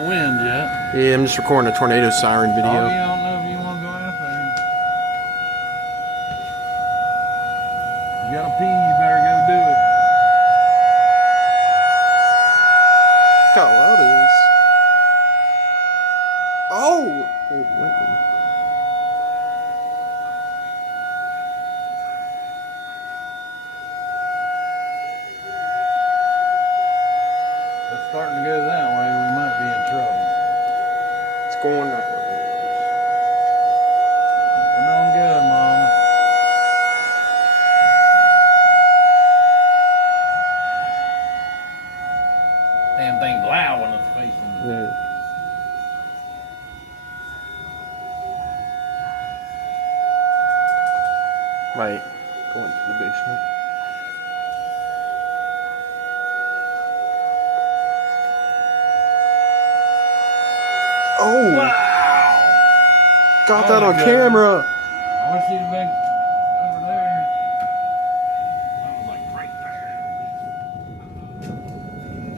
Wind yet? Yeah, I'm just recording a tornado siren video. Oh, yeah, I don't know if you want to go out there. You gotta pee, you better go do it. Look how loud it is. Oh! It's starting to go that way, we might be in trouble. It's going that way. We're doing good, Mama. Damn thing's loud when it's facing you. Yeah. Might go into the basement. Oh! Wow! Got Oh that my on goodness. camera! I wish you'd have been over there. That was like right there.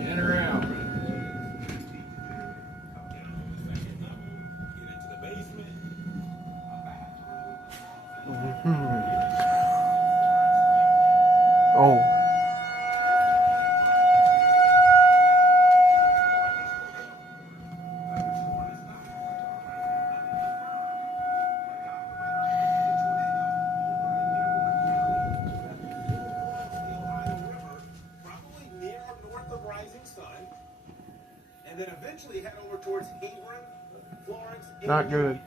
In or out? Oh. Rising sun, and then eventually head over towards Hebron, Florence. Not good.